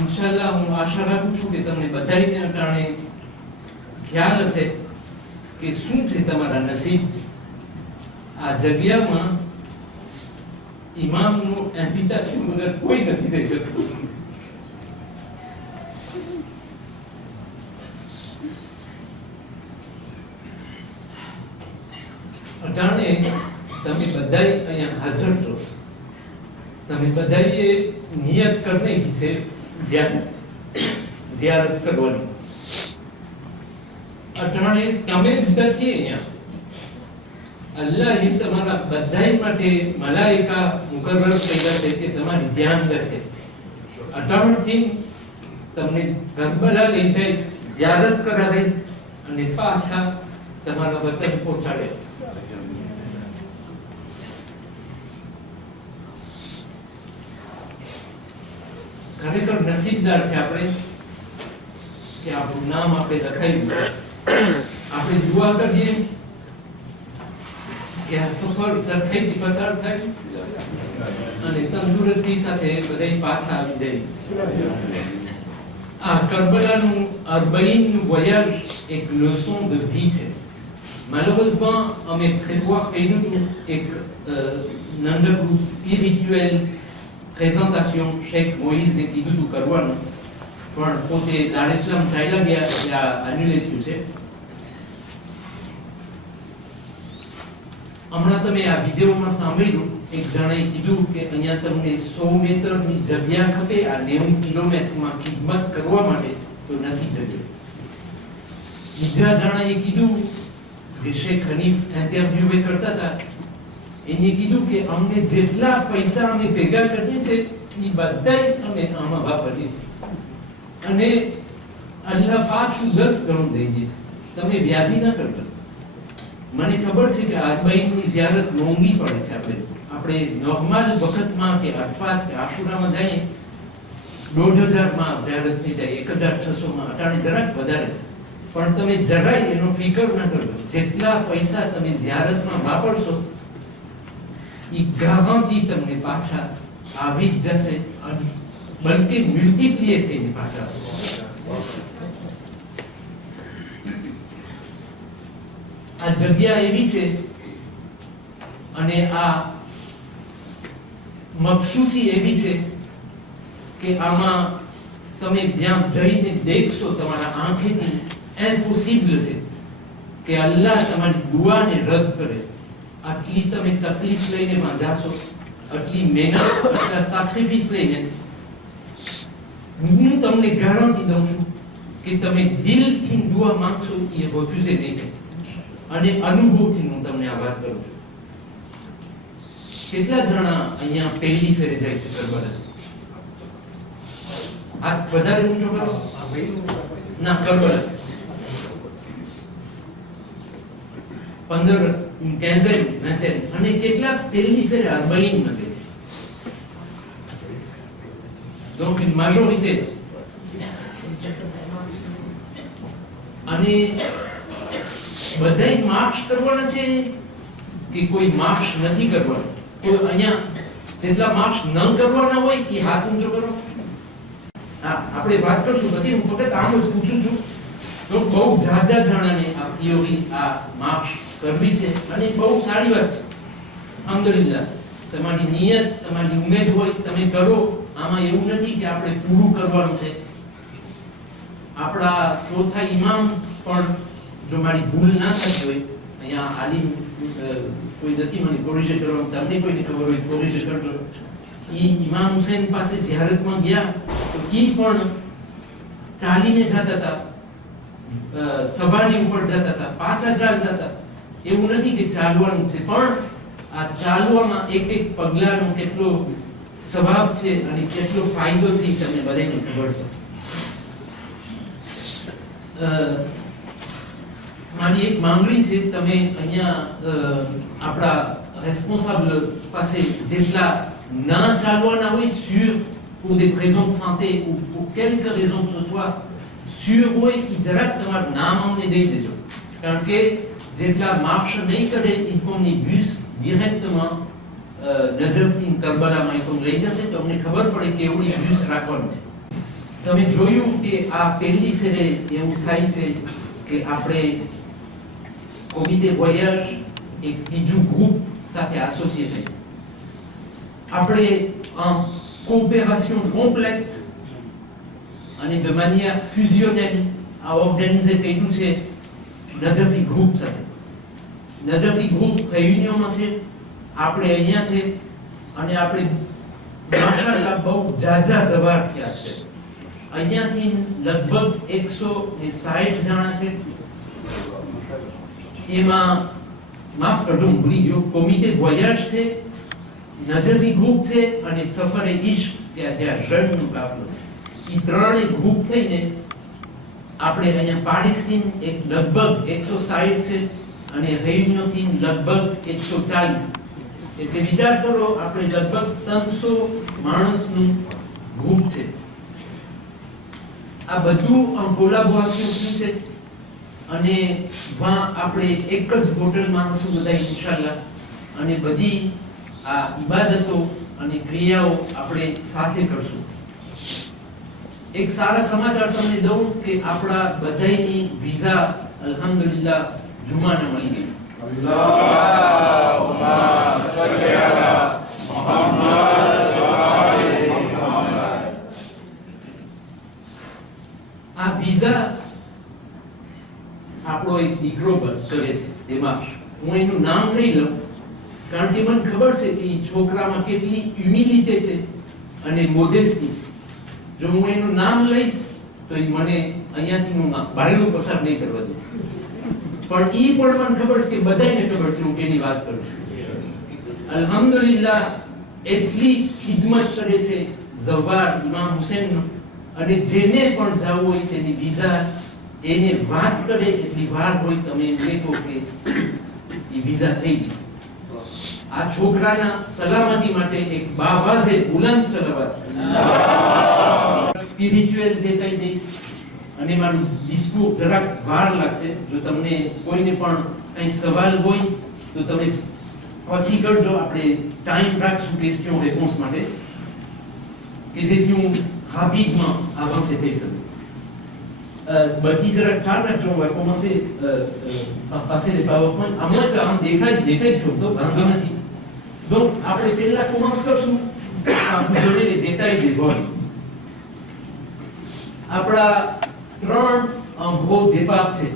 ઇન્શાલ્લાહ હું આશા રાખું છું કે તમને બધાને કારણે ખ્યાલ હશે કે શું છે તમારા નસીબ. આ જગ્યામાં ઇમામનું ઇન્વિટેશન વગર કોઈ નથી થઈ શકતું. અટાણે તમે બધાય અહીંયા હાજર છો. તમે બધાએ નિયત કરને છે ઝિયારત કરવાની. અટાણે તમે જ નથી અહીંયા. અલ્લાહ એ તમારા બધાય માટે મલાઈકા મુકર્રર કર્યા છે કે તમારી ધ્યાન રાખે. અટાણથી તમને કરબલા લઈ જાય, ઝિયારત કરાવે અને પાછા તમારા વતન પહોંચાડે. ખરેખર નસીબદાર છે આપણે કે આપણું નામ આપણે લખાયું. આપણે દુઆ કરીએ કે આ સફર સરખેથી પસાર થાય અને તંદુરસ્તી સાથે બધા પાછા આવી જાય. આ કરબલાનું અરબઈનનું voyage એક leçon de vie છે. Malheureusement અમે prévoir કર્યું હતું એક નાનકડું સ્પિરિચ્યુઅલ présentation Sheikh Moïse ને કીધું હતું કરવાનું, પણ પોતે દાર ઇસ્લામ ચાલ્યા ગયા એટલે આ એન્યુલેટ થયું છે. હમણાં તમે આ વિડીયોમાં સાંભળ્યું એક જણાએ કીધું કે અહીંયા તમને 100 મીટરની જગ્યા ખપે આ 90 કિલોમીટરમાં ખિદમત કરવા માટે, તો નથી જગ્યા. બીજા જણાએ કીધું જે શેખ હનીફ ઇન્ટરવ્યુ કરતા હતા એને કીધું કે અમને જેટલા પૈસા અમે ભેગા કરીએ છીએ એ બધાય અમે આમાં વાપરીએ છીએ અને અલ્લાહ પાછું 10 ગણું દઈ દે છે. તમે વ્યાધિ ના કરતા. મને ખબર છે કે અરબઈનની ઝિયારત મોંઘી પડે છે. આપણે નોર્મલ વખતમાં કે અરફાત કે આશુરામાં જઈએ 2000 માં ઝિયારત થઈ જાય, 1600 માં. અટાણે જરાક વધારે, પણ તમે જરાય એનો ફિકર ના કરજો. જેટલા પૈસા તમે ઝિયારતમાં વાપરશો એ ગાંધી તમને પાછા આવી જ જશે, બલકે મલ્ટીપ્લિય થઈને પાછા. આ જગ્યા એવી છે અને આ મખસૂસી એવી છે કે આમાં તમે જ્યાં જઈને દેખશો તમારા આંખેથી ઇમ્પોસિબલ છે કે અલ્લાહ તમારી દુઆને રદ કરે. આટલી તમે તકલીફ લઈને વાંધાશો, આટલી મહેનત, આટલા સેક્રિફિસ લઈને, હું તમને ગેરંટી દઉં છું કે તમે દિલથી દુઆ માંગશો એ રિફ્યુઝ નહીં થાય. અને અનુભવથી હું તમને આ વાત કરું છું. કેટલા જણા અહીંયા પહેલી ફેરે જાય છે કરબલા? હાથ વધારે ઊંચો કરો. ના, કરબલા 15 અને કેટલા પહેલી ફેરે અરબઈન નથી. donc une majorité. અને બધાય માર્ક્સ કરવાના છે કે કોઈ માર્ક્સ નથી કરવાના? કોઈ અહીંયા જેટલા માર્ક્સ ન કરવાના હોય એ હાથ ઊંચો કરો. હા, આપણે વાત કરશું પછી. હું ફક્ત આમ જ પૂછું છું. તો બહુ જાજા જણાને આ થિયોરી, આ માર્ક્સ કરવી છે અને બહુ સારી વાત છે. અલ્હમ્દુલિલ્લાહ, તમારી નિયત, તમારી ઉમેદ હોય તમે કરો. આમાં એવું નથી કે આપણે પૂરું કરવાનું છે. આપણા ચોથા ઇમામ પણ, જો મારી ભૂલ ના થતી હોય, અહીંયા આલિમ કોઈ નથી, મને કોરિજેટ કરવાનું, તમને કોઈને ખબર હોય કોરિજેટ કરજો. ઈ ઇમામ હુસૈન પાસે ઝિયારતમાં ગયા તો ઈ પણ ચાલીને જતા હતા, સવારી ઉપર જતા હતા, પાછા ચાલતા હતા. એવું નથી કે ચાલવાનું છે, પણ આ ચાલવામાં એક એક પગલાનો કેટલો સ્વભાવ છે અને કેટલો ફાયદો છે તમને બધાને ખબર છે. મારી એક માંગણી છે, તમે અહીંયા આપણા રેસ્પોન્સાબલ પાસે જેટલા ના ચાલવાના હોય, sur pour des raisons de santé ou pour quelque raison que ce soit, sur હોય એ જરાક તમારું નામ અમને દઈ દેજો. કારણ કે જેટલા માર્ચ નહીં કરે એ કોમની બસ ડિરેક્ટમાં નજરથી કરબલામાં લઈ જશે તો અમને ખબર પડે કે એવડી બસ રાખવાની છે. તમે જોયું કે આ પહેલી ફેરે એવું થાય છે કે આપણે કોમિટે વોયાજ એક બીજું ગ્રુપ સાથે એસોસિએટ થઈ આપણે coopération complexe અને de manière fusionnelle à organiser કર્યું છે નજફી ગ્રુપ સાથે નજફી ગ્રુપ રેયુનિયનમાં છે આપણે અહીંયા છે અને આપણે માશાઅલ્લાહ બહુ જાજા સવાર થયા છે અહીંયાથી લગભગ 160 જણા છે એમાં માફ કરજો ભૂલી ગયો કોમિટે વોયાજ છે નજફી ગ્રુપ છે અને સફરે ઇશ્ક ત્યાં જન નું કાફલો છે એ ત્રણેય ગ્રુપ થઈને આપણે અહીંયા પારિસથી એક લગભગ 160 છે અને રેયુનિયનથી લગભગ 140 એટલે વિચાર કરો આપણે લગભગ 300 માણસનું ગ્રુપ છે આ બધું કોલાબોરેશન છે અને આપણે એક જ હોટલમાં હશું બધા ઇન્શાલ્લાહ અને બધી આ ઇબાદતો અને ક્રિયાઓ આપણે સાથે કરશું એક સારા સમાચાર તમને દઉં કે આપણા બધાની વિઝા અલ્હમ્દુલિલ્લાહ જુમાને મળી ગઈ અલ્લાહુમ્મા સલ્લી અલા મુહમ્મદ વ આલિ મુહમ્મદ આ વિઝા આપણો એક દીકરો કરે છે દિમાશ હું એનું નામ નહીં લઉં કારણ કે મને ખબર છે કે છોકરામાં કેટલી હ્યુમિલિટી છે અને મોડેસ્ટી છે જો હું એનું નામ લઈશ તો એ મને અહીંયાથી હું ભાડેલું પસાર નહીં કરવા દે પણ ઈ પણ મને ખબર છે કે બધાને ખબર છે હું કેની વાત કરું છું અલ્હમ્દુલિલ્લાહ એટલી ખિદમત કરે છે ઝવાર ઇમામ હુસૈન અને જેને પણ જવું હોય છે એની વિઝા એને વાત કરે એટલી વાર હોય તમે એમ લેખો કે એ વિઝા થઈ ગઈ આ છોકરાના સલામતી માટે એક બાવાઝે બુલંદ સલાવત સ્પિરિચ્યુઅલ દેખાઈ દઈશ અને મારું ડિસ્કોર્સ જરાક વાર લાગશે જો તમને કોઈને પણ કંઈ સવાલ હોય તો તમે પછી કરજો આપણે ટાઈમ રાખશું ક્વેશ્ચન રેસ્પોન્સ માટે કે જેથી હું rapidement avancer vers ça. Baptiste de la Carnation, on va commencer par passer les PowerPoint, à moins que un détail sur d'autres, un dramatique. Donc, après qu'elle la commence comme ça, à vous donner les détails des vols. Après, 30 en gros départ, c'est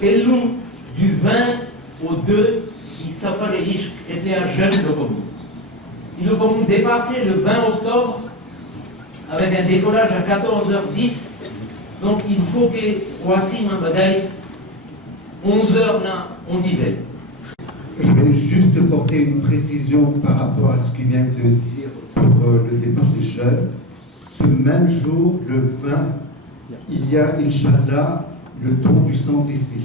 Pelou du 20 au 2, il s'appelle les riches, était un jeune locomotive. Le locomotive départ, c'est le 20 octobre, avec un décollage à 14h10. Donc il faut que Roissy Mambadaï 11h là on disait. Je vais juste porter une précision par rapport à ce qu'il vient de dire pour le départ des jeunes. Ce même jour, le 20, il y a, Inch'Allah, le don du sang ici.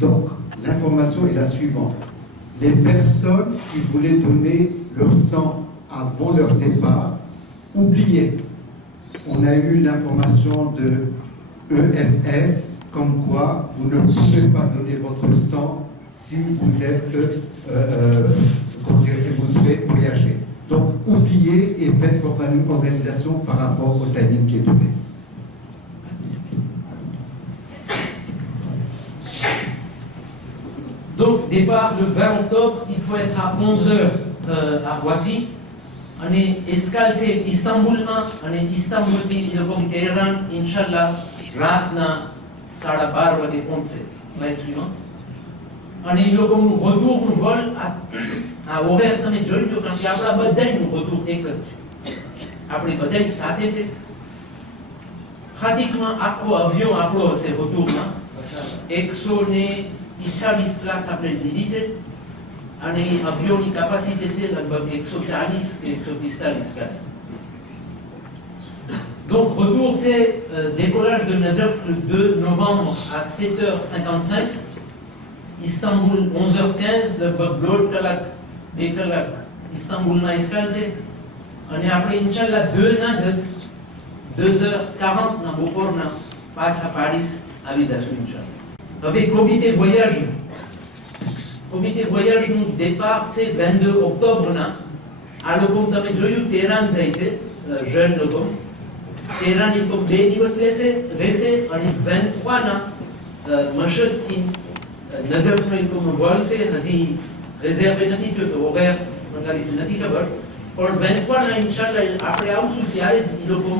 Donc, l'information est la suivante. Les personnes qui voulaient donner leur sang avant leur départ, oubliez. On a eu l'information de EFS comme quoi vous ne pouvez pas donner votre sang si vous êtes, si vous devez voyager. Donc oubliez et faites votre organisation par rapport au timing qui est donné. Donc départ le 20 octobre, il faut être à 11h à Roissy. અને એસ્કાલ છે ઇસ્તાંબુલમાં અને ઇસ્તાંબુલથી એ લોકો Tehran ઇન્શાલ્લાહ રાતના 12:30 વાગે પહોંચશે slide સુધીમાં અને એ લોકોનું હોતુનું વોલ આ ઓવેર તમે જોઈજો કારણ કે આપણા બધાયનું હોતું એક જ છે આપણે બધાય સાથે છે ખાદિકમાં આખો અભિયો આપણો હશે હોતુમાં 128 ક્લાસ આપણે લીધી છે અને અભિયોની કેપેસિટી છે લગભગ 140 કે 145 class. Donc retour c'est décollage de Najaf le 2 novembre à 7h55, Istanbul 11h15, લગભગ દોઢ કલાક 2 કલાક ઇસ્તાંબુલમાં escale છે અને આપણે ઇન્શાલ્લાહ 2 ના જ 2h40 ના બપોરના પાછા પારિસ આવી જશું ઇન્શાલ્લાહ. હવે કોમિટે વોયાજ Comité voyage nous départ c'est 22 octobre là à lokom તમે જોયું તેરાન જાય છે jeune lokom 13 ની ઇન્કમ 2 દિવસ રહેશે અને 23 ના મશદથી નજફનો ઇન્કમ વોલ છે હજી રિઝર્વ નથી થયો તો વગર મતલબ નથી ખબર પણ 23 ના ઇન્શાલ્લાહ આપણે આવશું ત્યારે જ એ લોકો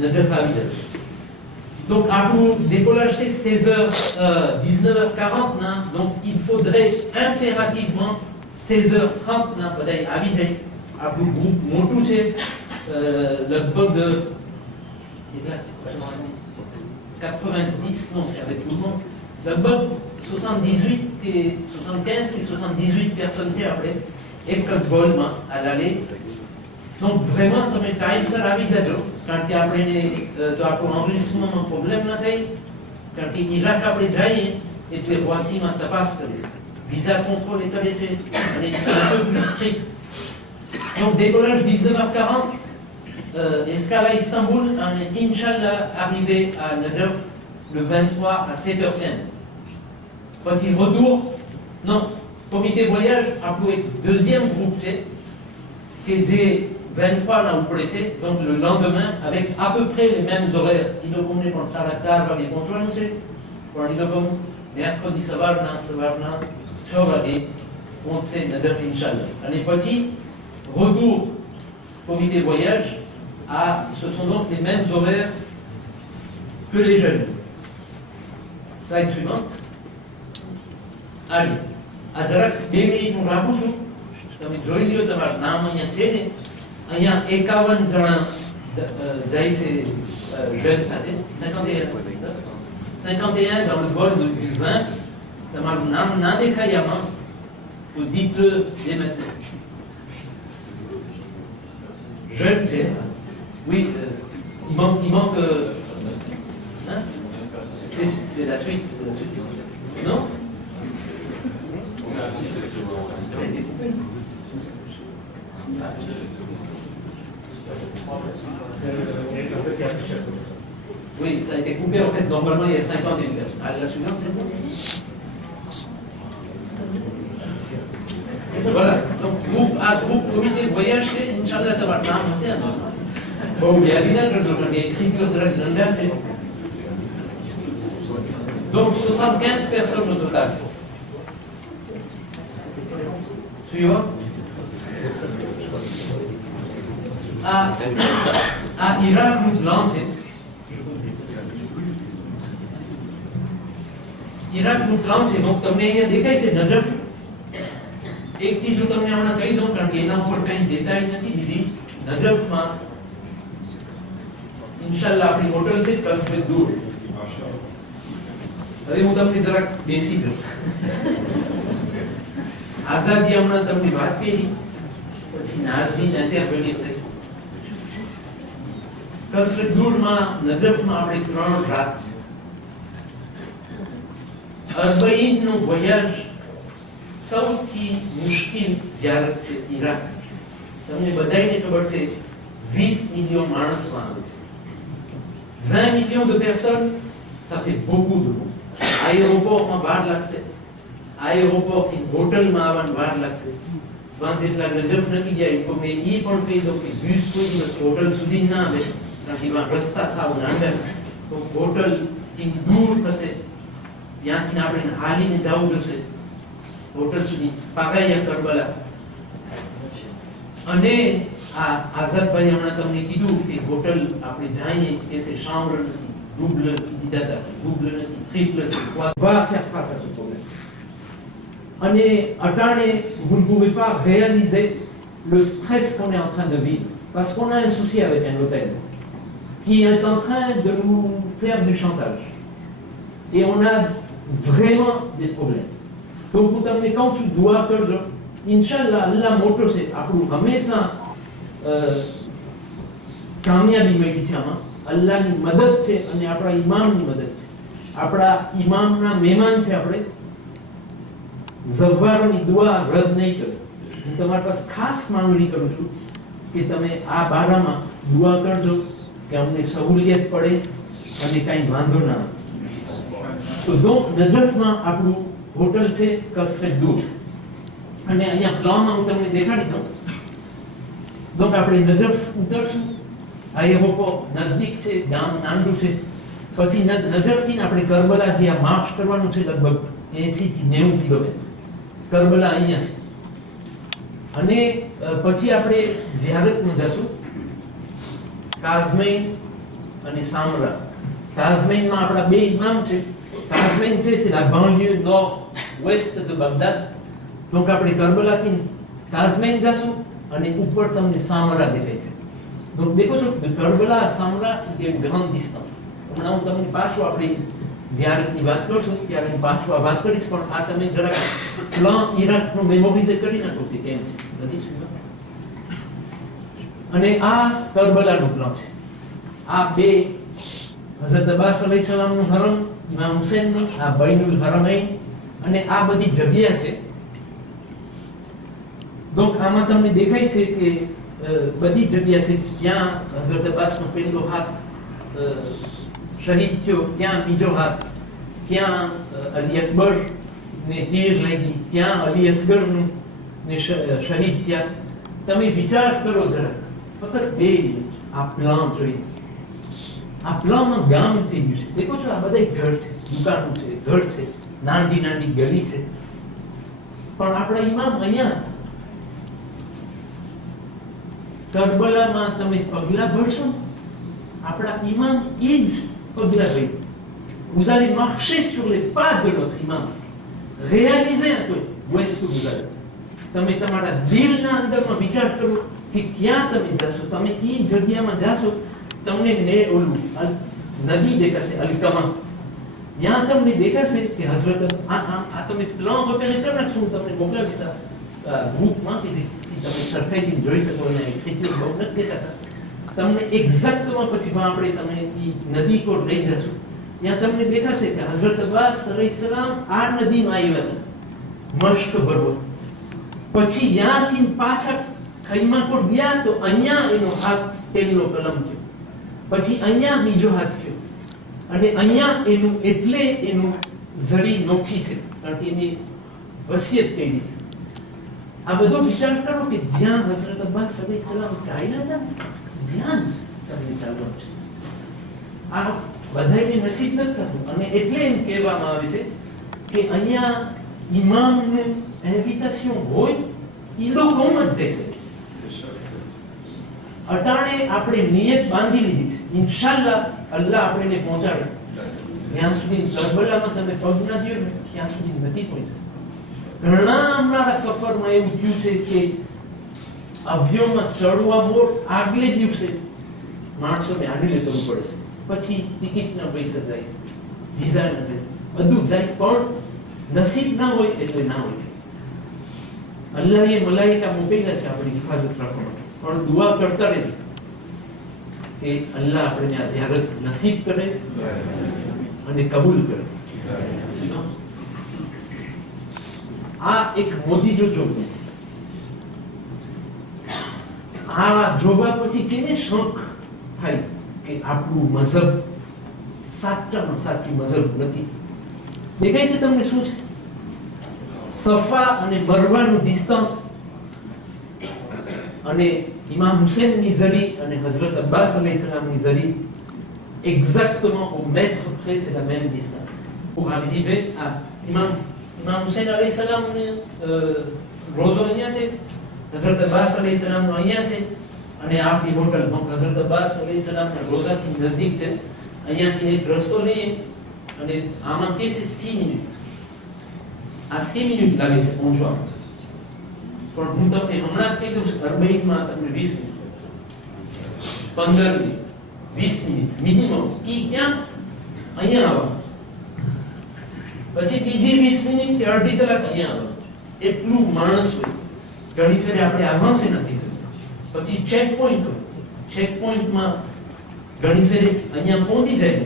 નજફ આવી જશે. Donc, à vous décollage 16h19h40, donc il faudrait impérativement 16h30 aviser à vous groupe Montouché, le bloc de 90, non, c'est avec tout le monde. Le bloc 78 et 75 et 78 personnes, c'est après, et que ce vol à l'aller. Donc, vraiment, comme un time, ça avise à l'eau. Quand tu as un enregistrement, un problème, quand tu Irak a pris d'ailleurs, et tu voici ma tapas, visa contrôle est laissé, on est un peu plus strict. Donc, décollage 19h40, escale à Istanbul, on est Inch'Allah arrivé à Najaf le 23 à 7h15. Quand il retourne, non, comité voyage a pris deuxième groupe, qui est 23 là où pressé, donc le lendemain, avec à peu près les mêmes horaires. Il nous convenait pour le Salatar, les contrôles, pour le mercredi, Savarna, Choradi, on sait, Nadaf, Inch'Allah. Allez, petit, retour, comité voyage, ce sont donc les mêmes horaires que les jeunes. Slide suivante. Allez, Adrak, Bémi, on l'a boutou. Comme il joue, il y a un nom, il y a un અહીંયા 51 જણા જાય છે જૈન સાથે 51 dans le vol de 20 તમારું નામ ના દેખાય આમાં તો dites-le dès maintenant. Jeune c'est oui il manque hein? C'est la suite non Oui, ça a été coupé en fait, normalement il y a 50 personnes. Allez, la suivante, c'est bon. Voilà, donc groupe A, groupe comité de voyage, c'est Inch'Allah Tabarna, c'est un autre. Bon, il y a bien que je l'ai écrit de l'Indien, c'est. Donc 75 personnes au total. Suivant. À Irak, nous lançons. Irak nous lançons, donc comme il y a des cas, c'est Najaf. एक चीज जो तुमने हमने कही दो कारण के ना ऊपर कहीं देता ही नहीं दीदी नजफ में इंशाल्लाह अपनी होटल से 10 मिनट दूर अरे હું તમને જરા બેસી જ આઝાદી હમણાં તમને વાત કરી પછી નાઝની જાતે આપણી થઈ કસરત દૂરમાં નજફમાં આપણે 3 રાત છે અરબઈનનો voyage સૌથી મુશ્કેલ ઝિયારત છે ઈરાક તમને બધાને ખબર છે 20 millions માણસમાં આવે છે 20 millions de personnes ça fait beaucoup de monde aéroportમાં વાર લાગશે aéroportથી હોટલમાં આવવાનું વાર લાગશે માં જેટલા નજફ નથી ગયા એ મેં એ પણ કહી દઉં કે બસ કોઈ દિવસ હોટલ સુધી ના આવે કારણ કે રસ્તા સાવ નાના તો હોટલથી દૂર થશે ત્યાંથી આપણે હાલીને જવું જોશે હોટલ સુધી પાકાયા કરબલા અને આ આઝાદભાઈ હમણાં તમને કીધું કે હોટલ આપણે જઈએ કે છે chambre નથી double data double નથી triple va faire face à ce problème અને અટાણે vous ne pouvez pas réaliser le stress qu'on est en train de vivre parce qu'on a un souci avec un hôtel qui est en train de nous faire du chantage et on a vraiment des problèmes. Donc vous t'amenez quand tu dois faire Inch'Allah, Allah moto c'est après हमेशा कामयाबी મેળવી છે આમાં અલ્લાહની મદદ છે અને આપણા ઇમામની મદદ છે આપણા ઇમામના મહેમાન છે આપણે ઝવ્વારોની દુઆ રદ નહીં કરો હું તમારા પાસે ખાસ માંગણી કરું છું કે તમે આ બારામાં દુઆ કરજો કે અમને સહુલિયત પડે અને કાંઈ વાંધો ના આવે તો donc નજફમાં આપણું હોટલ છે કસરત દૂર અને અહીંયા પ્લાનમાં હું તમને દેખાડી દઉં donc આપણે નજફ ઉતરશું આ એવો નજદીક છે, ગામ નાનું છે. પછી નજરથી આપણે કરબલા જે આ માર્ચ કરવાનું છે લગભગ 80 થી 90 કિલોમીટર. કરબલા અહીંયા છે. અને પછી આપણે ઝિયારતમાં જશું કાઝમૈન અને સામરા. કાઝમૈનમાં આપણા બે ઇમામ છે. કાઝમૈન છે c'est la banlieue nord-ouest de Bagdad. donc આપણે કરબલાથી કાઝમૈન જશું અને ઉપર તમને સામરા દેખાય છે. donc દેખો છો કરબલા સામરા એ ગ્રાન્ડ ડિસ્ટન્સ. હમણાં હું તમને પાછું આપણી ઝિયારતની વાત કરશું ત્યારે હું પાછું આ વાત કરીશ, પણ આ તમે જરાક પ્લાન ઇરાકનો મેમોરીઝ કરી નાખો કે કેમ છે બધી શું. અને આ કરબલાનો પ્લાન છે. આ બે હઝરત અબ્બાસ અલૈહિસ્સલામનું હરમ, ઇમામ હુસૈનનું આ બૈનુલ હરમૈન અને આ બધી જગ્યા છે. donc આમાં તમને દેખાય છે કે બધી જગ્યા છે. ત્યાં હઝરત અબ્બાસનો પહેલો હાથ શહીદ થયો, ત્યાં બીજો હાથ, ત્યાં અલી અકબર ને તીર લાગી, ત્યાં અલી અસગરનું ને શહીદ થયા. તમે વિચાર કરો જરા, ફક્ત બે આ પ્લાન જોઈએ. આ પ્લાનમાં ગામ થઈ ગયું છે. દેખો છો આ બધા ઘર છે, દુકાનો છે, ઘર છે, નાની નાની ગલી છે. પણ આપણા ઇમામ અહીંયા કરબલામાં તમે પગલા ભરશો, આપણા ઇમામ એ જ પગલા ભરી. vous allez marcher sur les pas de notre imam, réaliser un peu où est-ce que vous allez. તમે તમારા દિલના અંદરમાં વિચાર કરો કે ક્યાં તમે જાશો. તમે એ જગ્યામાં જાશો, તમને ને ઓલું નદી દેખાશે અલકમા. ત્યાં તમને દેખાશે કે હઝરત આ તમે પ્લાન હોટેલ કરી નાખશો. હું તમને મોકલાવીશ ગ્રુપમાં કે તમે સરખાઈથી જોઈ શકો. એટલે બહુ નથી દેખાતા તમને એક્ઝેક્ટમાં. પછી આપણે તમે એ નદી કોર લઈ જશો, ત્યાં તમને દેખાશે કે હઝરત અબ્બાસ અલૈહિસ્સલામ આ નદીમાં આવ્યા હતા મશ્ક ભરવા. પછી ત્યાંથી પાછા ખૈમા કોટ ગયા તો અહીંયા એનો હાથ પહેલો કલમ થયો, પછી અહીંયા બીજો હાથ થયો, અને અહીંયા એનું એટલે એનું ઝડી નોખી છે, કારણ કે એની વસિયત કરી. આ બધો વિચાર કરો કે જ્યાં હઝરત અબ્બાસ અલૈહિસ્સલામ ચાલ્યા હતા ત્યાં જ તમને ચાલવાનું છે. આ બધાને નસીબ નથી થતું. અને એટલે એમ કહેવામાં આવે છે કે અહીંયા ઇમામનું ઇન્વિટેશન હોય એ લોકો જ જઈ શકે. અટાણે આપણે નિયત બાંધી લીધી છે, ઇન્શાલ્લાહ અલ્લાહ આપણને પહોંચાડે. જ્યાં સુધી કરબલામાં તમે પગ ના દો ને ત્યાં સુધી નથી પહોંચતા. ઘણા અમારા સફરમાં એવું થયું છે કે અભિયોમાં ચડવા મોર આગલે દિવસે માણસોને આડી કરવું પડે છે. પછી ટિકિટના પૈસા જાય, વિઝા ના જાય, બધું જાય, પણ નસીબ ના હોય એટલે ના હોય. અલ્લાહે મલાઈકા મોકલ્યા છે આપણી હિફાજત રાખવા, પણ દુઆ કરતા રહેજો કે અલ્લાહ આપણને આ ઝિયારત નસીબ કરે અને કબૂલ કરે. આ એક મોજીજો જોવું. આ જોવા પછી કેને શોખ થાય કે આપણું મઝહબ સાચામાં સાચું મઝહબ નથી. દેખાય છે તમને શું છે? સફા અને મરવાનું ડિસ્ટન્સ અને ઇમામ હુસૈનની ઝડી અને હઝરત Abbas અલૈહિસ્સલામની ઝડી exactement au mètre près, c'est la même distance. Pour arriver à Imam Hussein alayhisalam રોઝો અહીંયા છે, હઝરત અબ્બાસ અલૈહિસલામનો અહીંયા છે, અને આપણી હોટલ હઝરત અબ્બાસ અલૈહિસલામના રોઝાથી નજદીક છે. અહીંયાથી એક રસ્તો લઈએ અને આમાં કે છે 6 મિનિટ. આ 6 મિનિટ લાગે છે પહોંચવામાં, પણ હું તમને હમણાં કહી દઉં છું અરબઈમાં તમને 20 મિનિટ, 15 મિનિટ, 20 મિનિટ મિનિમમ. ઈ ક્યાં? અહીંયા આવવાનું. પછી બીજી 20 મિનિટ કે અડધી કલાક અહીંયા આવવાનું. એટલું માણસ હોય. ઘણી ફેરે આપણે આભાસે નથી થતું. પછી ચેક પોઈન્ટ હોય, ચેક પોઈન્ટમાં ઘણી ફેરે અહીંયા પહોંચી જાય,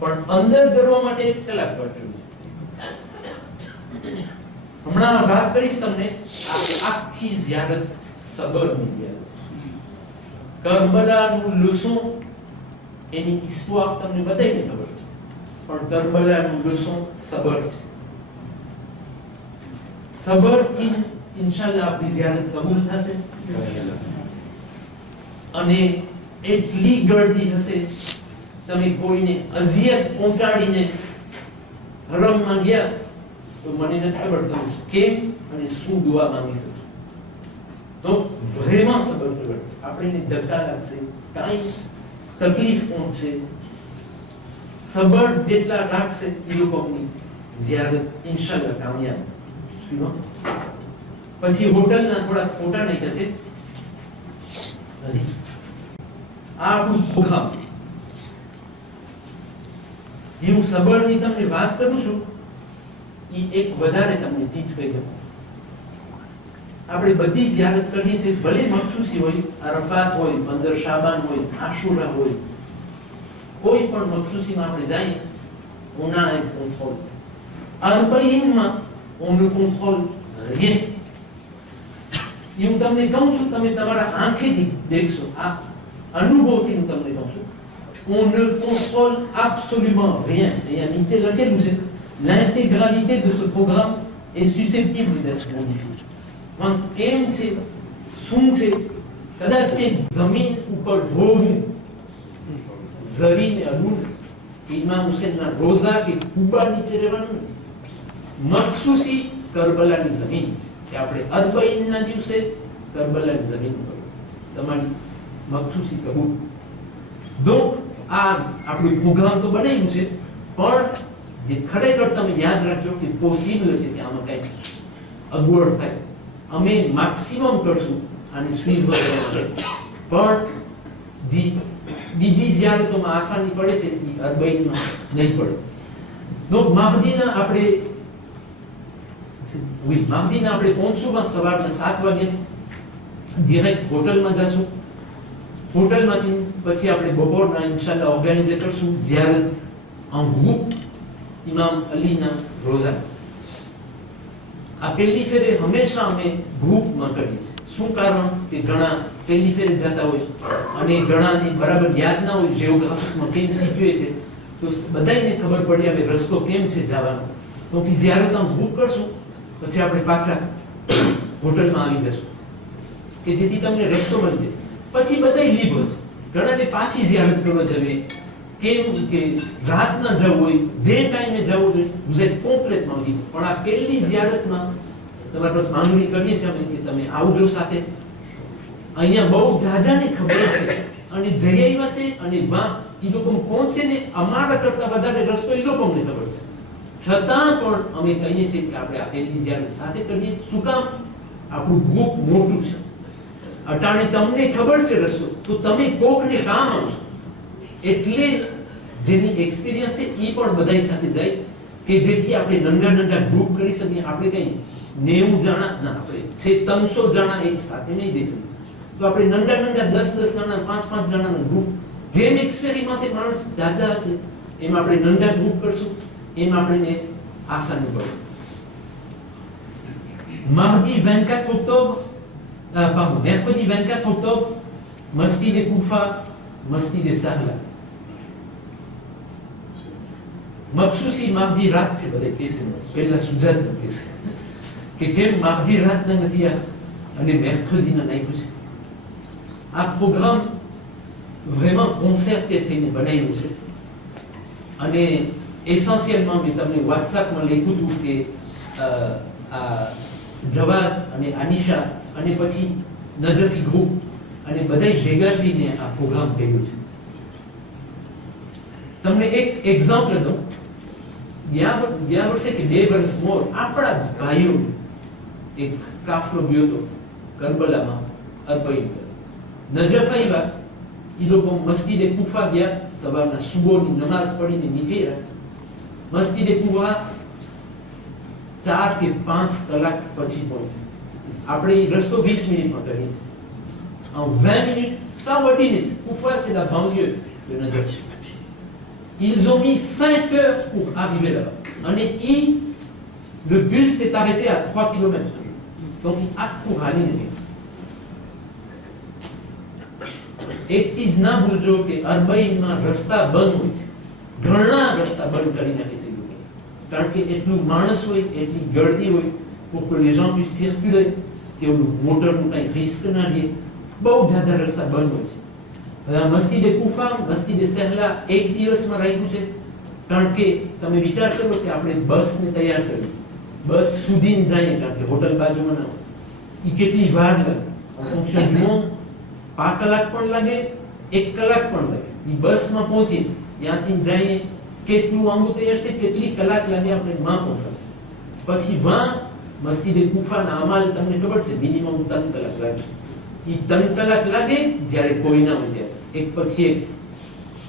પણ અંદર કરવા માટે 1 કલાક પડશે. હમણાં વાત કરીશ તમને આખી ઝિયારત સબરની ઝિયારત. કરબલાનું લૂસું એની ઇસ્પોઆ તમને બધાને ખબર છે, પણ કરબલાનું લૂસું સબર છે. સબરથી ઇન્શાલ્લાહ આપણી ઝિયારત કબૂલ થશે. અને એટલી ગળદી હશે, તમે કોઈને અઝિયત પહોંચાડીને હરમમાં ગયા તો મને નથી ખબર તમે કેમ અને શું દુઆ માંગી શકો. તો vraiment સબર કરવો, આપણને ધક્કા લાગશે, કાંઈ તકલીફ પહોંચશે, સબર જેટલા રાખશે એ લોકોની ઝિયારત ઇન્શાલ્લાહ કામયાબ. પછી હોટલના થોડા ફોટા નાખ્યા છે. આ આપણું પ્રોગ્રામ, જે હું સબરની તમને વાત કરું છું એ એક વધારે તમને ચીજ કહી દઉં. આપણે બધી ઝિયારત કરીએ છીએ, ભલે મખસૂસી હોય, અરફાત હોય, 15 શાબાન હોય, આશુરા હોય, કોઈ પણ મખસૂસીમાં આપણે જઈએ, on a un contrôle. અરબઈનમાં on ne contrôle rien. હું તમને કહું છું, તમે તમારા આંખેથી દેખશો, આ અનુભવથી હું તમને કહું છું, on ne contrôle absolument rien. અહીંયા નીચે લખેલું છે, l'intégralité de ce programme est susceptible d'être modifiée. કેમ છે, શું છે, કદાચ કે જમીન ઉપર હોવું, ઝરીને અનુર ઇમામ હુસૈનના રોઝા કે કુબા નીચે રહેવાનું, મખસૂસી કરબલાની જમીન, કે આપણે અરબઈનના દિવસે કરબલાની જમીન પર તમારી મખસૂસી કબૂલ. donc આ આપણું પ્રોગ્રામ તો બનાવ્યું છે, પણ જે ખરેખર તમે યાદ રાખજો કે પોસિબલ છે કે આમાં કંઈક અગવડ થાય. અમે મેક્સિમમ કરશું આની સ્પીડ વધારવા માટે, પણ બીજી ઝિયારતોમાં આસાની પડે છે, એ અરબઈનમાં નહીં પડે. તો મહદીના આપણે પહોંચશું સવારના 7 વાગે, ડિરેક્ટ હોટલમાં જશું. હોટલમાંથી પછી આપણે બપોરના ઇન્શાલ્લાહ ઓર્ગેનાઇઝ કરશું ઝિયારત en groupe ઇમામ અલીના રોઝા. આ પહેલી ફેરે હંમેશા અમે ગ્રુપમાં કરીએ છીએ. શું કારણ કે ઘણા પહેલી ફેરે જતા હોય અને ઘણાને બરાબર યાદ ના હોય જીઓગ્રાફીમાં કેમ શીખ્યું છે, તો બધાને ખબર પડી આવે રસ્તો કેમ છે જવાનો. તો કે જ્યારે તમે ગ્રુપ કરશું પછી આપણે પાછા હોટલમાં આવી જશું કે જેથી તમને રસ્તો મળી જાય. પછી બધા લીભો છે, ઘણાને પાછી ઝિયારત કરવા જવી, કેમ કે રાત ના જવું હોય, જે ટાઈમે જવું હોય, vous êtes complètement libre. પણ આ પહેલી ઝિયારતમાં તમારી પાસે માંગણી કરીએ છીએ અમે કે તમે આવજો સાથે. અહીંયા બહુ જાજાને ખબર છે અને જઈ આવ્યા છે, અને એ લોકો પહોંચશે ને અમારા કરતા વધારે રસ્તો એ લોકોને ખબર છે, છતાં પણ અમે કહીએ છીએ કે આપણે આ પહેલી ઝિયારત સાથે કરીએ. શું કામ? આપણું ગ્રુપ મોટું છે, અટાણે તમને ખબર છે રસ્તો, તો તમે કોકને કામ આવશો. એટલે જેની એક્સપિરિયન્સ છે એ પણ બધા સાથે જાય કે જેથી આપણે નાના ગ્રુપ કરી શકીએ. આપણે કઈ 90 જણા ના, આપણે છે 300 જણા એક સાથે નહીં જઈ શકીએ, તો આપણે નાના 10 જણા, 5 જણાના ગ્રુપ, જેમ એક્સપેરિમેન્ટ માણસ જાજા હશે એમ આપણે નાના ગ્રુપ કરશું, એમ આપણે આસાની પડે. mardi 24 octobre, mercredi 24 octobre, Masjid Koufa, Masjid Sahla. મખસૂસી માહદી રાત છે, બધે કેસે પહેલા સુજાત કેસે કે કેમ માહદી રાતના નથી અને મેર્ક્રેડીના નાખ્યું છે. આ પ્રોગ્રામ vraiment concerté થઈને બનાવ્યું છે, અને એસેન્શિયલમાં મેં તમને વોટ્સએપમાં લખ્યું હતું કે આ જવાદ અને આનિશા અને પછી નજફી ગ્રુપ અને બધા ભેગા થઈને આ પ્રોગ્રામ કર્યો છે. તમને એક એક્ઝામ્પલ દઉં. ગયા વર્ષે કે 2 વર્ષ મોર આપણા જ ભાઈઓ એક કાફલો ગયો હતો કરબલામાં, અરબઈ નજફ આવ્યા. એ લોકો મસ્જિદે કુફા ગયા, સવારના સુબહની નમાઝ પડીને નીકળ્યા. મસ્જિદે કુફા 4 કે 5 કલાક પછી પહોંચે. આપણે એ રસ્તો 20 મિનિટમાં કરીએ, 20 minutes sans ordiner. Koufa, c'est la banlieue de Nadjaf. Ils ont mis 5 heures pour arriver là-bas. Le bus s'est arrêté à 3 km. Donc il a pour aller. એક ચીજ ના ભૂલજો કે અરબઈનમાં રસ્તા બંધ હોય છે, ઘણા રસ્તા બંધ કરી નાખે છે લોકો, કારણ કે એટલું માણસ હોય, એટલી ગળદી હોય, pour que les gens puissent circuler, કે મોટરનું કંઈ રિસ્ક ના લે, બહુ જાજા રસ્તા બંધ હોય છે. મસ્જિદે કુફા, મસ્જિદે સહેલા એક દિવસમાં રાખ્યું છે, કારણ કે તમે વિચાર કરો કે આપણે બસને તૈયાર કરી, બસ સુધી જઈએ, કારણ કે હોટલ બાજુમાં ના હોય, એ કેટલી વાર લાગે, ફંક્શન રૂમ 5 કલાક પણ લાગે, 1 કલાક પણ લાગે. એ બસમાં પહોંચી ત્યાંથી જઈએ, કેટલું આંબુ તૈયાર છે, કેટલી કલાક લાગે આપણે માં પહોંચવા. પછી મસ્જિદે કુફાના અમાલ તમને ખબર છે મિનિમમ 3 કલાક લાગે. એ 3 કલાક લાગે જ્યારે કોઈ ના હોય ત્યારે, એક પછી એક.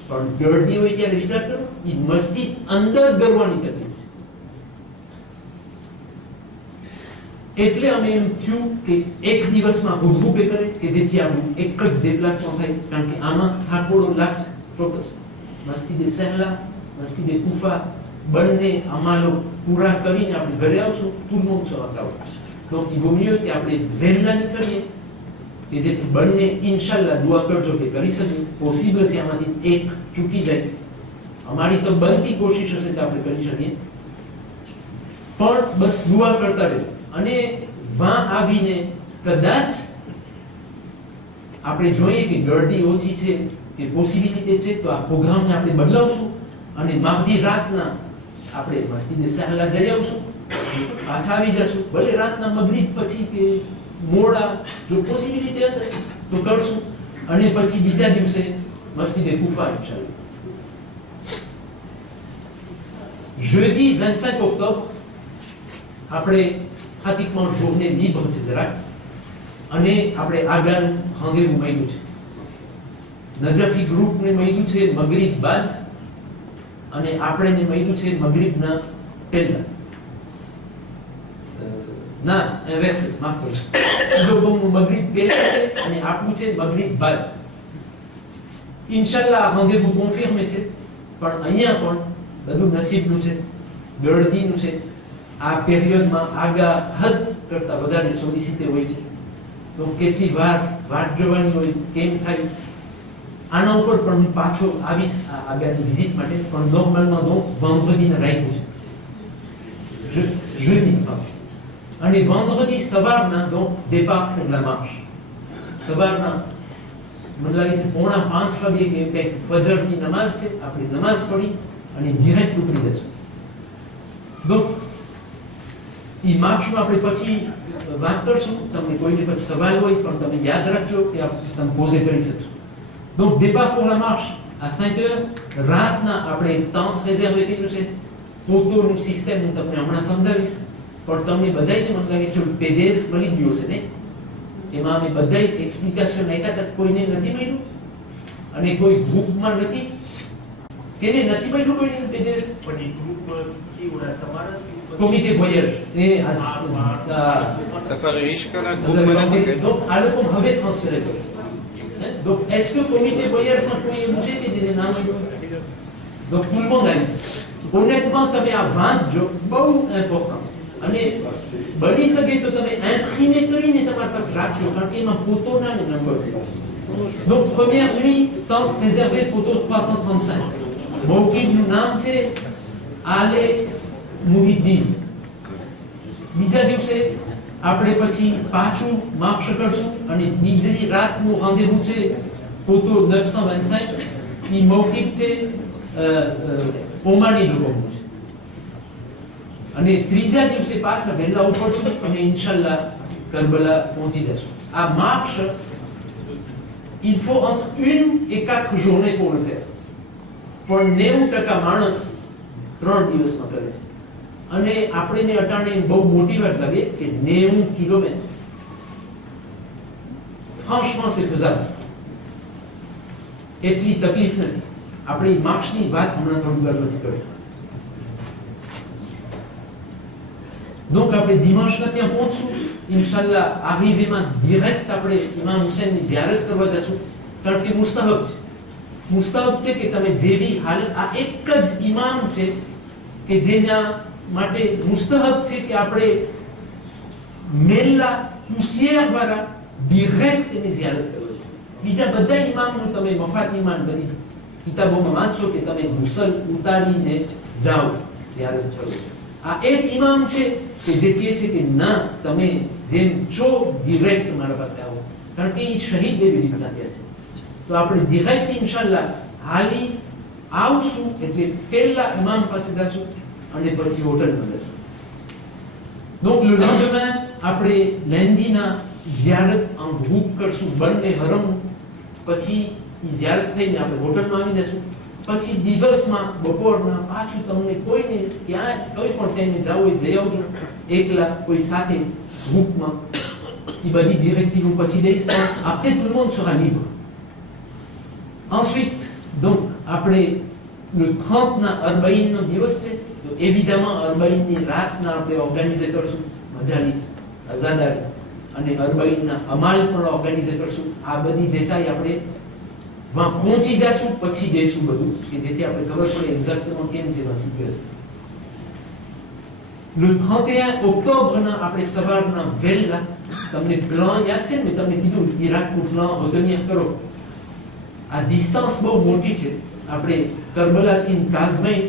પણ ગળદી હોય ત્યારે વિચાર કરો, એ મસ્જિદ અંદર ગરવાની તકલીફ છે. એટલે અમે એમ થયું કે એક દિવસમાં ઊભું પે કરે કે જેથી આપણું એક જ ડેપ્લાસમાં થાય, કારણ કે આમાં થાકોડો લાગશે ચોક્કસ. મસ્જિદે સહેલા, મસ્જિદે કુફા બંને અમાલો પૂરા કરીને આપણે ઘરે આવશું. તુલમો સવાકાવ તો એ ગમ્યું કે આપણે વહેલા નીકળીએ કે જેથી બંને ઇન્શાલ્લાહ દુઆ કરજો કે કરી શકીએ. પોસિબલ છે આમાંથી એક ચૂકી જાય, અમારી તો બનતી કોશિશ હશે કે આપણે કરી શકીએ, પણ બસ દુઆ કરતા રહેજો. અને આવીને કદાચ આપણે જોઈએ કે ગળદી ઓછી છે કે પોસિબિલિટી છે, તો આ પ્રોગ્રામને આપણે બદલાવશું અને મહદી રાતના આપણે મસ્જિદે સહેલા જઈ આવશું, પાછા આવી જશું. ભલે રાતના મગરીબ પછી કે મોડા જો પોસિબિલિટી હશે તો કરશું, અને પછી બીજા દિવસે મસ્જિદે કુફા ઇન્શાલ્લાહ. jeudi 25 octobre આપણે pratiquement journée libre છે જરાક, અને આપણે આગળનું rendez-vous મળ્યું છે. નજફી ગ્રુપને મળ્યું છે મગરીબ બાદ, અને આપણને મળ્યું છે મગરીબના પહેલા. ના ઇન્વર્સ, માફ કરજો, લોકોનું મગરીબ પહેલા છે અને આપણું છે મગરીબ બાદ. ઇન્શાલ્લાહ rendez-vous confirmé છે, પણ અહીંયા પણ બધું નસીબનું છે, ગળદીનું છે. આ પિરિયડમાં આગા હદ કરતા વધારે સોલિસિટી હોય છે, તો કેટલી વાર વાટ જોવાની હોય, કેમ થાય. આના ઉપર પણ હું પાછો આવીશ આગળની વિઝિટ માટે, પણ નોર્મલમાં vendredi રાખ્યું છે, jeudi. અને vendredi સવારના départ pour la marche. સવારના મને લાગે છે 4:45 વાગે કે કંઈક ફજરની નમાઝ છે, આપણે નમાઝ પડી અને ડિરેક્ટ ઉપડી જશું. donc એ માર્ચમાં આપણે પછી વાત કરશું. તમને કોઈને પછી સવાલ હોય પણ તમે યાદ રાખજો કે તમે પોઝે કરી શકશો. donc départ pour la marche à 5 heures. રાતના આપણે temps réservé કર્યું છે. પોતોનું સિસ્ટમ હું તમને હમણાં સમજાવીશ, પણ તમને બધાને મને લાગે છે PDF મળી ગયો છે ને, એમાં અમે બધા એક્સપ્લિકેશન નાખ્યા હતા. કોઈને નથી મળ્યું અને કોઈ ગ્રુપમાં નથી, તેને નથી મળ્યું કોઈને PDF. પણ એ ગ્રુપ કેવડા તમારા કોમિટે voyage એ સફારી ઇશ્કના ગ્રુપમાં નથી કે donc આ લોકો હવે ટ્રાન્સફર કરશે. donc est-ce que કોમિટે voyage માં કોઈ એવું છે કે જેને નામ આવ્યું? donc tout le monde a eu. honnêtement તમે આ વાંચજો, બહુ ઇમ્પોર્ટન્ટ. અને બની શકે તો તમે ઇમ્પ્રિમે કરીને તમારી પાસે રાખજો, કારણ કે એમાં ફોટોના નંબર છે. donc première nuit temps réservé photo 335. મૌકીબનું નામ છે આલે મુહિદ્દીન. બીજા દિવસે આપણે પછી પાછું માર્ચ કરશું અને બીજી રાતનું rendez-vous છે ફોટો 925. એ મૌકીબ છે ઓમાની લોકોનું છે. અને ત્રીજા દિવસે પાછા વહેલા ઉપડશું અને ઇન્શાલ્લાહ કરબલા પહોંચી જશું. આ March il faut entre 1 et 4 journées pour le faire. પણ 90% માણસ 3 દિવસમાં કરે છે. અને આપણને અટાણે બહુ મોટી વાત લાગે કે 90 કિલોમીટર, franchement c'est faisable. એટલી તકલીફ નથી. આપણે માર્ક્સની વાત હમણાં થોડી વાર પછી કરીએ. donc આપણે દિમાશના ત્યાં પહોંચશું ઇન્શાલ્લાહ. arrivéમાં ડિરેક્ટ આપણે ઇમામ હુસૈનની ઝિયારત કરવા જશું, કારણ કે મુસ્તહબ છે કે તમે જેવી હાલત, આ એક જ ઇમામ છે કે જેના માટે મુસ્તહબ છે કે આપણે મેલ્લા પુસિયર દ્વારા ડિરેક્ટ એની ઝિયારત કરો. બીજા બધા ઇમામનું તમે મફાતીમાન બધી કિતાબોમાં વાંચશો કે તમે ગુસલ ઉતારીને જાઓ ઝિયારત કરો. આ એક ઇમામ છે કે જે કહે છે કે ના, તમે જેમ છો ડિરેક્ટ મારા પાસે આવો, કારણ કે એ શહીદ એવી રીતના થયા છે. તો આપણે ડિરેક્ટ ઇન્શાલ્લાહ હાલી આવશું એટલે પહેલા ઇમામ પાસે જશું અને પછી હોટલમાં જશું. donc le lendemain આપણે લેન્ડીના ઝિયારત en groupe કરશું બંને હરમ, પછી ઝિયારત થઈને આપણે હોટલમાં આવી જશું. પછી દિવસમાં બપોરના પાછું તમને કોઈને ક્યાં કોઈ પણ ટાઈમે જાવ હોય જઈ આવજો, એકલા કોઈ સાથે ગ્રુપમાં. એ બધી ડિરેક્ટિવ પછી દઈશ, પણ après tout le monde sera libre. ensuite donc આપણે le 30 ના અરબાઈન નો દિવસ છે, તો évidemment અરબાઈન ની રાતના આપણે ઓર્ગેનાઇઝ કરશું મજાલીસ, અઝાદારી અને અરબાઈન ના અમાલ પણ ઓર્ગેનાઇઝ કરશું. આ બધી દેતાઈ આપણે વહાં પહોંચી જશું પછી દેશું બધું, કે જેથી આપણે ખબર પડે એક્ઝેક્ટલી કેમ છે વહાં સિચ્યુએશન. le 31 octobre ના આપણે સવારના વહેલા, તમને પ્લાન યાદ છે ને, મેં તમને કીધું ઈરાકનું પ્લાન retenir કરો. આ ડિસ્ટન્સ બહુ મોટી છે. આપણે કરબલાથી કાઝમાઈન,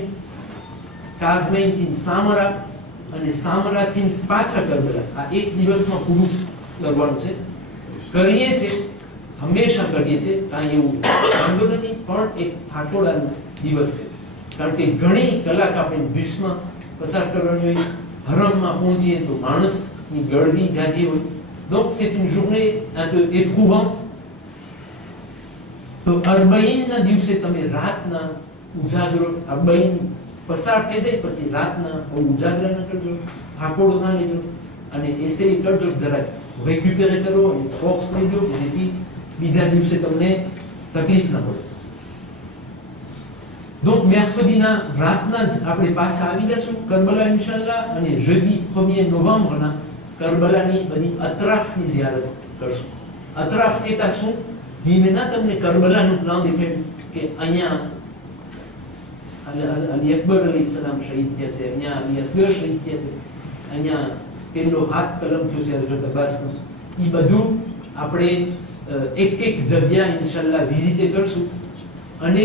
કાઝમાઈનથી સામરા અને સામરાથી પાછા કરબલા, આ એક દિવસમાં પૂરું કરવાનું છે. કરીએ છે, હંમેશા કરીએ છીએ, કાંઈ એવું વાંધો નથી, પણ એક થાકોડાનો દિવસ છે. કારણ કે ઘણી કલાક આપણે બસમાં પસાર કરવાની હોય, હરમમાં પહોંચીએ તો માણસની ગળદી જાજી હોય. donc c'est une journée un peu éprouvante. તો અરબાઈનના દિવસે તમે રાતના ઉજાગરો, અરબાઈન પસાર થઈ જાય પછી રાતના ઉજાગરા ન કરજો, થાકોડો ના લેજો, અને એસે કરજો જરાક રેક્યુપેરે કરો અને ફોક્સ લેજો, જેથી બીજા દિવસે તમને તકલીફ ના પડે. donc mercredina રાતના જ આપણે પાછા આવી જશું કરબલા ઇન્શાલ્લાહ, અને jeudi 1er નવેમ્બરના કરબલાની બધી અતરાફની ઝિયારત કરશું. અતરાફ કહેતા શું? ધીમે ના તમને કરબલાનું પ્લાન દેખાડ્યું કે અહીંયા અલી અકબર અલૈહિ સલામ શહીદ થયા છે, અહીંયા અલી અસગર શહીદ થયા છે, અહીંયા પેલો હાથ કલમ થયો છે હઝરત અબ્બાસનો. એ બધું આપણે એક એક જગ્યા ઇન્શાલ્લાહ વિઝિટે કરશું. અને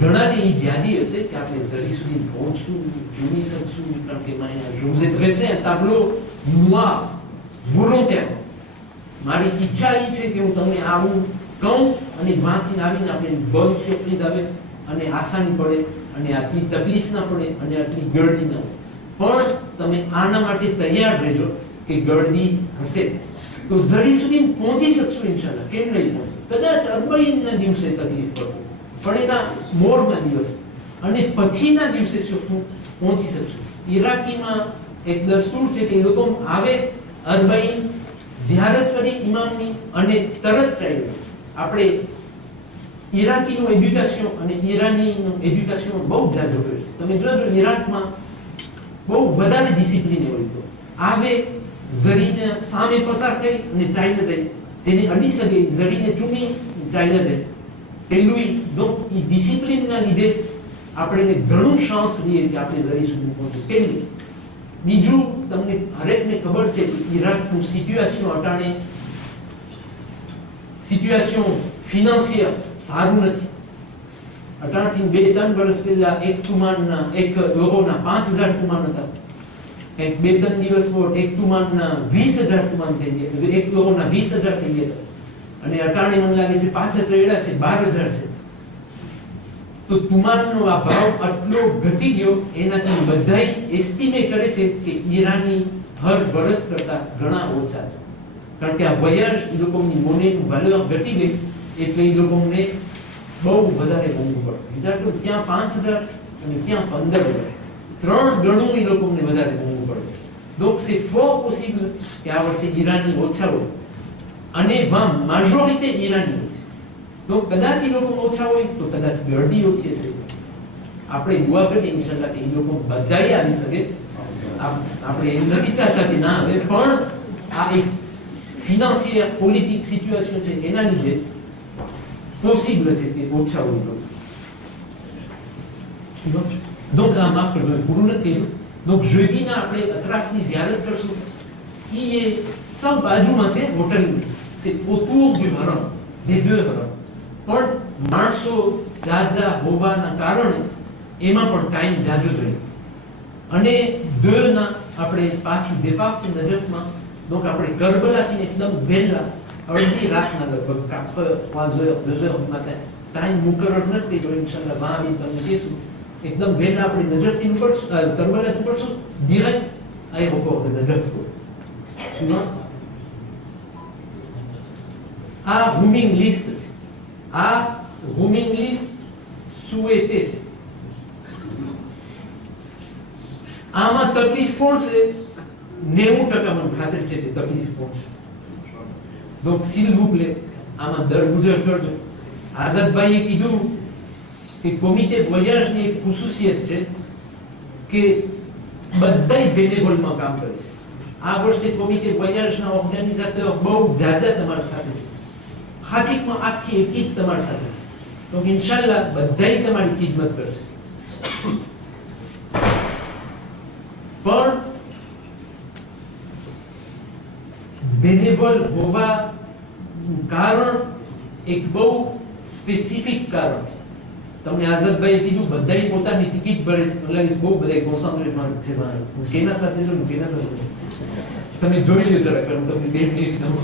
ઘણાની એ યાદી હશે કે આપણે જરી સુધી પહોંચશું, જોઈ શકશું, કારણ કે je vous ai dressé un tableau noir volontaire. મારી ઈચ્છા એ છે કે હું તમને આવું કહું અને વાંચીને આવીને આપણે બહુ સરપ્રાઈઝ આવે અને આસાની પડે અને આટલી તકલીફ ના પડે અને આટલી ગળદી ના હોય. પણ તમે આના માટે તૈયાર રહેજો કે ગળદી હશે તો જરી સુધી પહોંચી શકશું ઇન્શાલ્લાહ. કેમ નહીં પહોંચે? કદાચ અરબાઈનના દિવસે તકલીફ પડશે, પણ એના મોરના દિવસ અને પછીના દિવસે શું પહોંચી શકશું. ઈરાકીમાં એક દસ્તુર છે કે એ લોકો આવે અરબાઈન ઝિયારત કરી ઇમામની અને તરત ચાલ્યો. આપણે ઈરાકીનું એડ્યુકેશન અને ઈરાનીનું એડ્યુકેશન બહુ જાજો કર્યું છે. તમે જોજો ઈરાકમાં બહુ વધારે ડિસિપ્લિન હોય, તો આવે ઝરીને સામે પસાર થઈ અને ચાલ્યા જાય, જેને અડી શકે ઝરીને ચૂમી ચાલ્યા જાય. પેલું donc એ ડિસિપ્લિનના લીધે આપણે ઘણું ચાન્સ લઈએ કે આપણે ઝરી સુધી પહોંચીએ. પેલું. બીજું, તમને હરેકને ખબર છે કે ઈરાકનું સિચ્યુએશન અટાણે સિચ્યુએશન ફિનાન્સિયર સારું નથી. અટાણથી 2-3 વર્ષ પહેલા એક તુમાનના 1 યુરોના 5000 તુમાન હતા. કંઈક 2-3 દિવસ બાદ એક તુમાનના 20000 તુમાન થઈ ગયા, 1 યુરોના 20000 થઈ ગયા. અને અટાણે મને લાગે છે પાછા ચડ્યા છે 12000 છે. તો તુમાનનો આ ભાવ આટલો ઘટી ગયો, એનાથી બધાય એસ્ટિમેટ કરે છે કે ઈરાની હર વર્ષ કરતા ઘણા ઓછા છે. કારણ કે આ વયર એ લોકોની મોનેનું વેલ્યુ ઘટી ગઈ, એટલે એ લોકોને બહુ વધારે મોંઘું પડશે. વિચાર કરો, ત્યાં 5000 અને ત્યાં 15000, 3 ગણું એ લોકોને વધારે મોંઘું પડે. donc c'est fort possible કે આ વર્ષે ઈરાની ઓછા હોય અને મેજોરિટી ઈરાની હોય. તો કદાચ એ લોકો ઓછા હોય તો કદાચ ગરદી ઓછી હશે. આપણે દુઆ કરીએ ઇન્શાલ્લાહ કે એ લોકો બધાય આવી શકે. આપણે એમ નથી ચાહતા કે ના આવે, પણ આ એક ફિનાન્સિયર પોલિટિક સિચ્યુએશન છે, એના લીધે પોસિબલ છે કે ઓછા હોય લોકો. donc આ માફ કરજો, પૂરું નથી થયું. donc jeudi ના આપણે અતરાફની ઝિયારત કરશું. એ સૌ બાજુમાં છે હોટલની, c'est autour du haram, des deux haram. પણ માણસો જાજા હોવાના કારણે એમાં પણ ટાઈમ જાજો જોઈએ. અને 2 ના આપણે પાછું દેપાક છે નજફમાં. donc આપણે કરબલાથી એકદમ વહેલા અડધી રાતના લગભગ 4 heures, 3 heures, 2 heures du matin time મુકરર નથી તો ઇન્શાલ્લાહ વાં તમને કહીશું એકદમ વહેલા આપણે નજરથી નીકળશું કરબલા નીકળશું direct aéroport de Najaf. Suivant. આ roaming list છે. આ roaming list souhaité છે. આમાં તકલીફ કોણ છે? 90% મને ખાતરી છે કે તકલીફ કોણ છે. donc s'il vous plaît આમાં દરગુજર કરજો. આઝાદભાઈએ કીધું કે કોમિટે વોયાજની એક ખુસુસિયત છે કે બધાય બેનેવલમાં કામ કરે છે. આ વર્ષે કોમિટે વોયાજના ઓર્ગેનાઇઝેટર બહુ જાજા તમારી સાથે છે. હકીકતમાં આખી એકી જ તમારી સાથે છે. તો ઇન્શાલ્લાહ બધાય તમારી ખિદમત કરશે. પણ બેનેવલ હોવા કારણ એક બહુ સ્પેસિફિક કારણ છે. તમને આઝાદભાઈએ કીધું બધાય પોતાની ટિકિટ ભરે છે. મને લાગે છે બહુ બધા કોન્સન્ટ્રેટમાં છે. હું કેના સાથે છું કેના સાથે તમે જોઈ લો જરા હું તમને 2 મિનિટ દઉં.